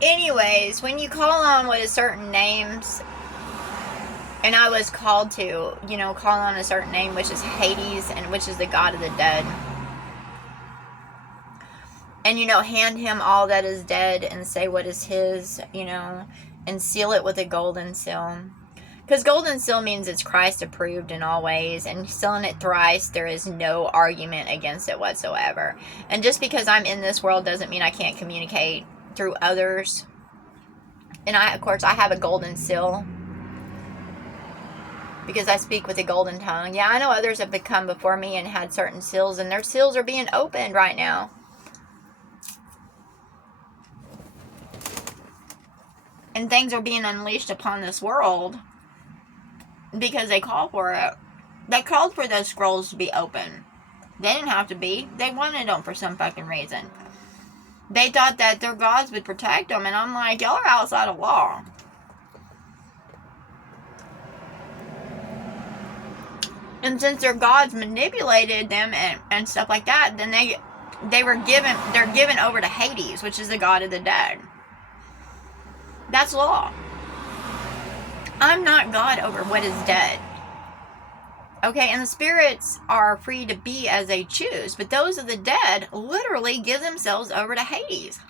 Anyways, when you call on what is certain names, and I was called to, call on a certain name, which is Hades, and which is the god of the dead. And, hand him all that is dead and say what is his, and seal it with a golden seal. Because golden seal means it's Christ approved in all ways, and sealing it thrice, there is no argument against it whatsoever. And just because I'm in this world doesn't mean I can't communicate through others. And of course, I have a golden seal because I speak with a golden tongue. Yeah, I know others have come before me and had certain seals, and their seals are being opened right now. And things are being unleashed upon this world because they call for it. They called for those scrolls to be open. They didn't have to be. They wanted them for some fucking reason. They thought that their gods would protect them, and I'm like, y'all are outside of law. And since their gods manipulated them and stuff like that, then they're given over to Hades, which is the god of the dead. That's law. I'm not God over what is dead. Okay, and the spirits are free to be as they choose, but those of the dead literally give themselves over to Hades.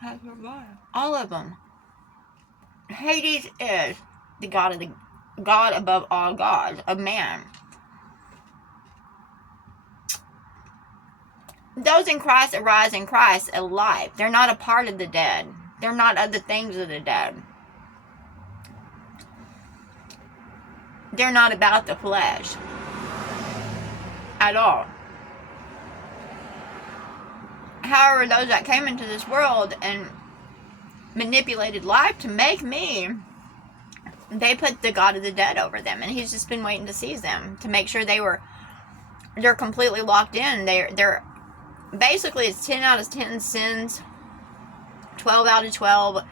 That's your God. All of them. Hades is the God above all gods, a man. Those in Christ arise in Christ alive. They're not a part of the dead. They're not other things of the dead. They're not about the flesh at all. However, those that came into this world and manipulated life to make me, they put the God of the dead over them, and he's just been waiting to seize them to make sure they're completely locked in. They're basically, it's 10 out of 10 sins, 12 out of 12.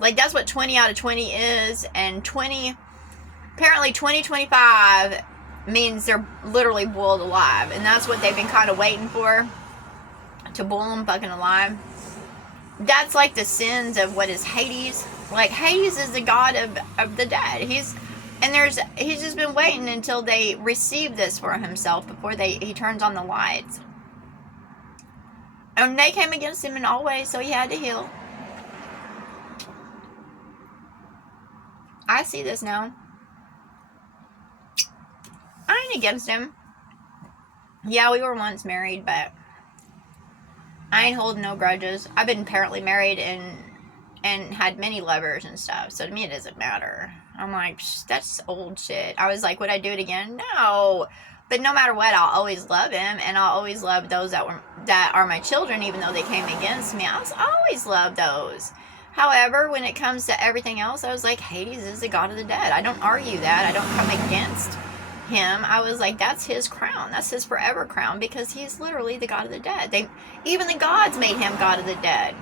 Like, that's what 20 out of 20 is, and 2025 means they're literally boiled alive, and that's what they've been kind of waiting for, to boil them fucking alive. That's like the sins of what is Hades. Like, Hades is the god of the dead. He's just been waiting until they receive this for himself before he turns on the lights. And they came against him in all ways, so he had to heal. I see this now. I ain't against him. Yeah, we were once married, but I ain't holding no grudges. I've been apparently married and had many lovers and stuff, so to me it doesn't matter. I'm like, that's old shit. I was like, would I do it again? No. But no matter what, I'll always love him, and I'll always love those that are my children, even though they came against me. I'll always love those. However, when it comes to everything else, I was like, Hades is the god of the dead. I don't argue that. I don't come against him. I was like, that's his crown. That's his forever crown, because he's literally the god of the dead. Even the gods made him god of the dead.